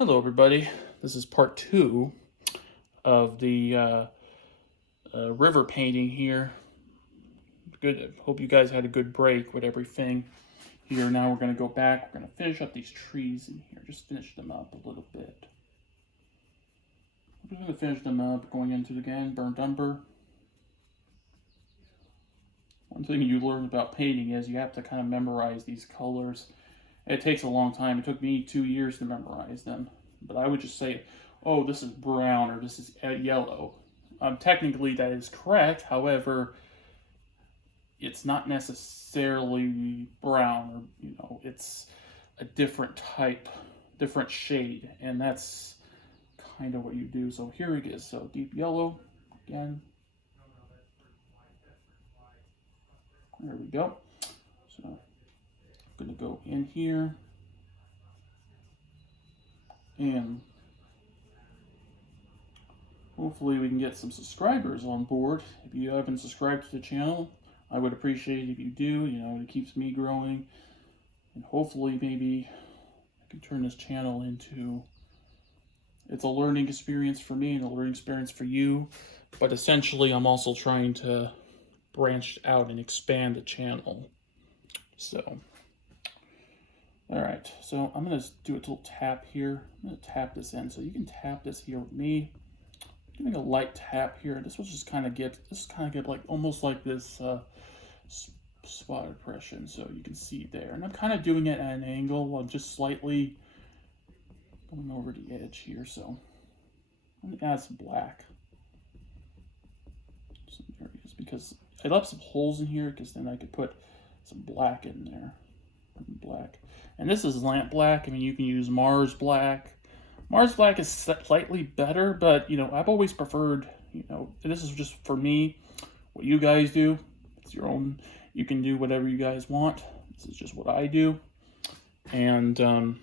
Hello everybody, this is part 2 of the river painting here. Good. Hope you guys had a good break with everything here. Now we're going to go back, we're going to finish up these trees in here, just finish them up a little bit. We're just going to finish them up, going into it again, burnt umber. One thing you learn about painting is you have to kind of memorize these colors. It takes a long time. It took me 2 years to memorize them. But I would just say, oh, this is brown or this is yellow. Technically, that is correct. However, it's not necessarily brown, or it's a different type, different shade, and that's kind of what you do. So here it is. So deep yellow again. There we go. So I'm going to go in here and hopefully we can get some subscribers on board. If you haven't subscribed to the channel, I would appreciate it if you do. It keeps me growing, and hopefully maybe I can turn this channel into, it's a learning experience for me and a learning experience for you, but essentially I'm also trying to branch out and expand the channel. So all right, so I'm going to do a little tap here. I'm going to tap this in. So you can tap this here with me. I'm doing a light tap here. This will just kind of get like almost like this spot impression. So you can see there. And I'm kind of doing it at an angle while just slightly going over the edge here. So I'm going to add some black. Some areas because I left some holes in here because then I could put some black in there. Black. And this is lamp black. I mean, you can use Mars black. Mars black is slightly better, but I've always preferred, this is just for me. What you guys do, it's your own. You can do whatever you guys want. This is just what I do. And I'm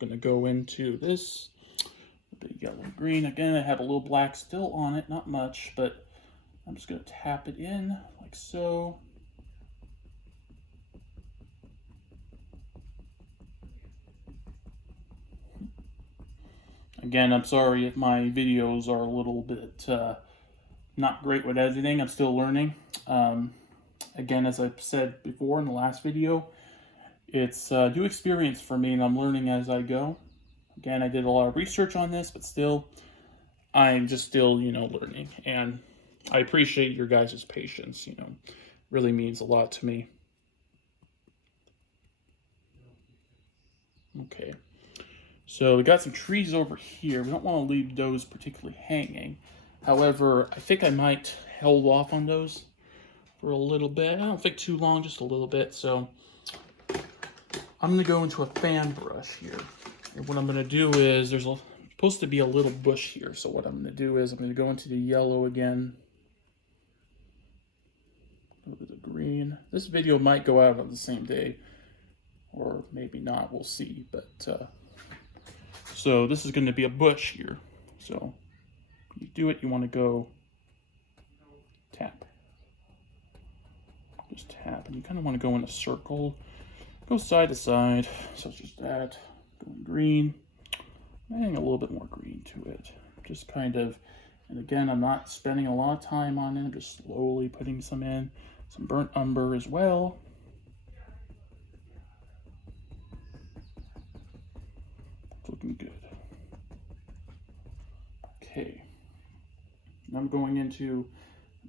gonna go into this the yellow green again. I have a little black still on it, not much, but I'm just gonna tap it in like so. Again, I'm sorry if my videos are a little bit not great with editing. I'm still learning. Again, as I've said before in the last video, it's a new experience for me and I'm learning as I go. Again, I did a lot of research on this, but still, I'm just still, learning. And I appreciate your guys' patience, really means a lot to me. Okay. So we got some trees over here. We don't want to leave those particularly hanging. However, I think I might hold off on those for a little bit. I don't think too long, just a little bit. So I'm going to go into a fan brush here. And what I'm going to do is there's supposed to be a little bush here. So what I'm going to do is I'm going to go into the yellow again. Over the green. This video might go out on the same day. Or maybe not. We'll see. But so this is going to be a bush here. So you do it, you want to go tap. Just tap. And you kind of want to go in a circle. Go side to side, such as that. Going green. Adding a little bit more green to it. Just kind of, and again, I'm not spending a lot of time on it. I'm just slowly putting some in. Some burnt umber as well. Looking good. Okay. Now I'm going into,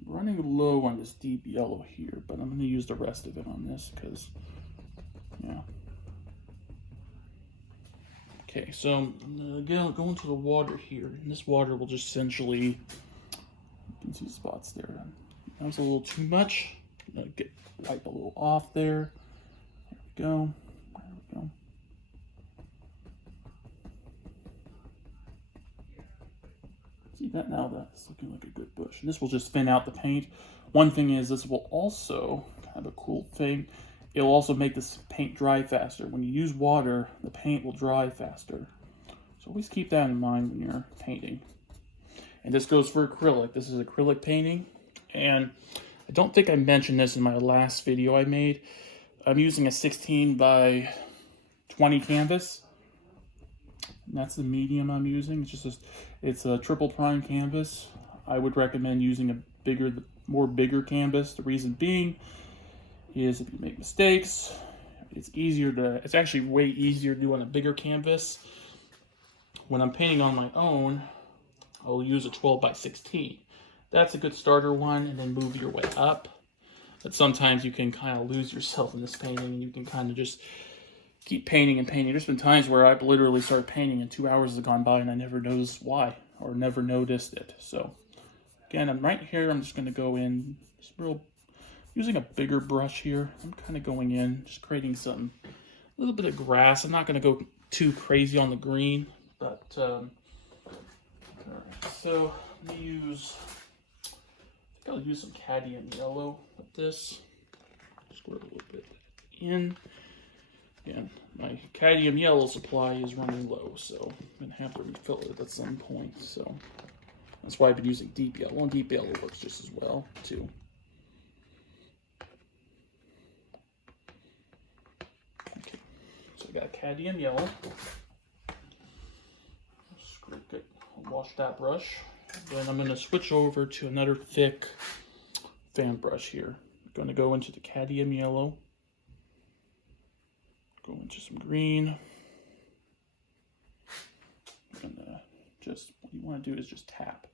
running low on this deep yellow here, but I'm going to use the rest of it on this because, yeah. Okay, so I'm going to go into the water here, and this water will just essentially, you can see spots there. That was a little too much. I'm going to wipe a little off there. There we go. There we go. See that now? That's looking like a good bush. And this will just thin out the paint. One thing is this will also, kind of a cool thing, it'll also make this paint dry faster. When you use water, the paint will dry faster. So always keep that in mind when you're painting. And this goes for acrylic. This is acrylic painting. And I don't think I mentioned this in my last video I made. I'm using a 16 by 20 canvas. And that's the medium I'm using. It's a triple prime canvas. I would recommend using a bigger canvas. The reason being is if you make mistakes, it's actually way easier to do on a bigger canvas. When I'm painting on my own, I'll use a 12 by 16. That's a good starter one, and then move your way up. But sometimes you can kind of lose yourself in this painting, and you can kind of just keep painting and painting. There's been times where I've literally started painting and 2 hours have gone by and I never noticed why, or never noticed it. So again, I'm right here. I'm just going to go in, using a bigger brush here. I'm kind of going in, just creating a little bit of grass. I'm not going to go too crazy on the green, but all right, so I'll use some cadmium yellow with this. Squirt a little bit in. Again, my cadmium yellow supply is running low, so I'm going to have to refill it at some point. So that's why I've been using deep yellow, and deep yellow works just as well, too. Okay, so I got cadmium yellow. I'll wash that brush. Then I'm going to switch over to another thick fan brush here. I'm going to go into the cadmium yellow. Go into some green. What you want to do is just tap.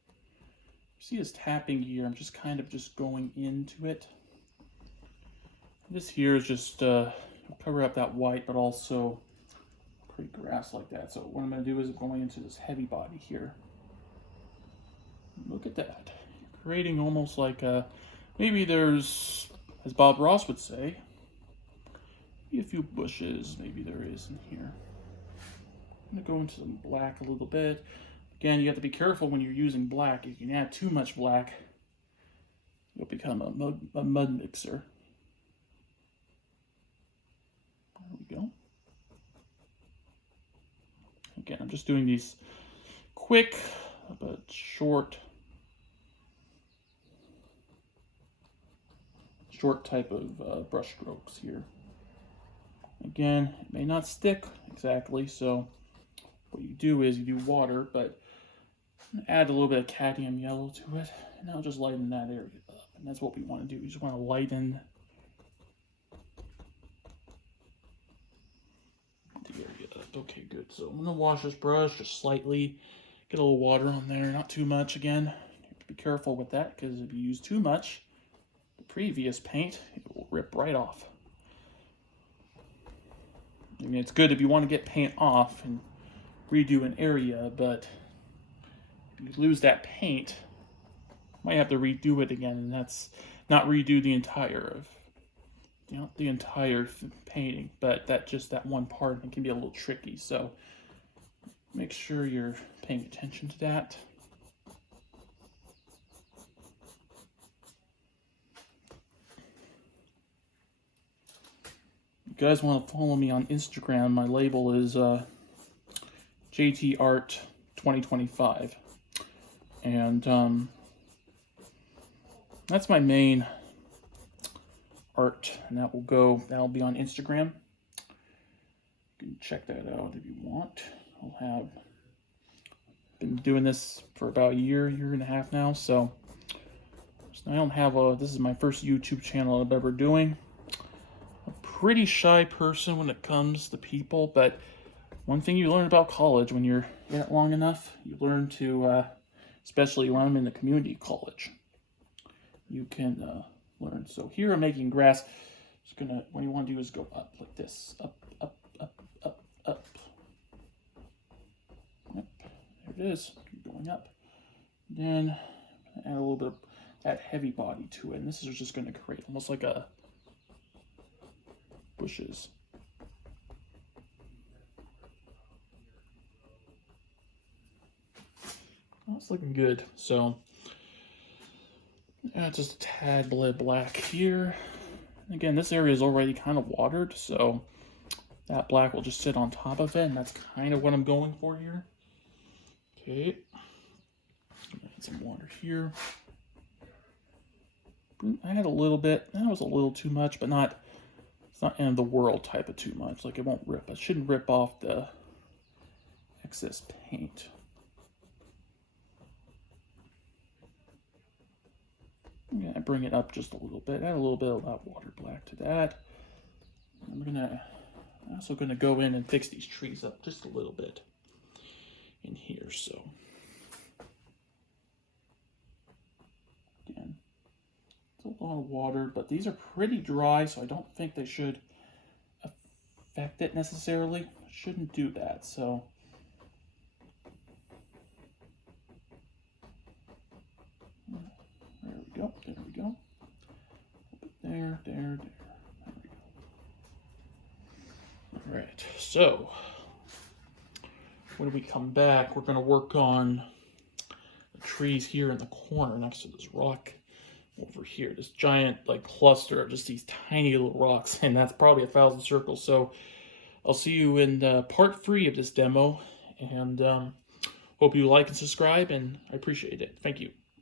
See this tapping here? I'm just kind of going into it. This here is just cover up that white, but also create grass like that. So what I'm going to do is I'm going into this heavy body here. Look at that. Creating almost like maybe there's, as Bob Ross would say, a few bushes, maybe there is in here. I'm going to go into some black a little bit. Again, you have to be careful when you're using black. If you add too much black, you'll become a mud mixer. There we go. Again, I'm just doing these quick but short type of brush strokes here. Again, it may not stick exactly, so what you do is you do water, but add a little bit of cadmium yellow to it, and that'll just lighten that area up. And that's what we want to do. We just want to lighten the area up. Okay, good. So I'm going to wash this brush just slightly, get a little water on there, not too much. Again, you have to be careful with that, because if you use too much, the previous paint, it will rip right off. I mean, it's good if you want to get paint off and redo an area, but if you lose that paint, you might have to redo it again, and that's not redo the entire painting, but that one part, it can be a little tricky. So make sure you're paying attention to that. If you guys want to follow me on Instagram, my label is JT Art 2025, and that's my main art, and that'll be on Instagram. You can check that out if you want. I've been doing this for about a year and a half now, so I don't have this is my first YouTube channel I'm ever doing. I'm a pretty shy person when it comes to people, but one thing you learn about college when you're in it long enough, you learn to, especially when I'm in the community college, you can learn. So here I'm making grass. What you want to do is go up like this, up, up, up, up, up. Yep, there it is, keep going up. Then add a little bit of that heavy body to it, and this is just going to create almost like a bushes. That's looking good. So just a tad black here. Again, this area is already kind of watered, so that black will just sit on top of it, and that's kind of what I'm going for here. Okay, add some water here. I had a little bit. That was a little too much, but it's not end of the world type of too much. Like, it won't rip. It shouldn't rip off the excess paint. I'm going to bring it up just a little bit, add a little bit of that water black to that. I'm also going to go in and fix these trees up just a little bit in here. So again, it's a lot of water, but these are pretty dry, so I don't think they should affect it necessarily. Shouldn't do that. So there we go. There we go. There. There we go. All right. So when we come back, we're going to work on the trees here in the corner next to this rock over here. This giant like cluster of just these tiny little rocks, and that's probably 1,000 circles. So I'll see you in part 3 of this demo, and hope you like and subscribe, and I appreciate it. Thank you.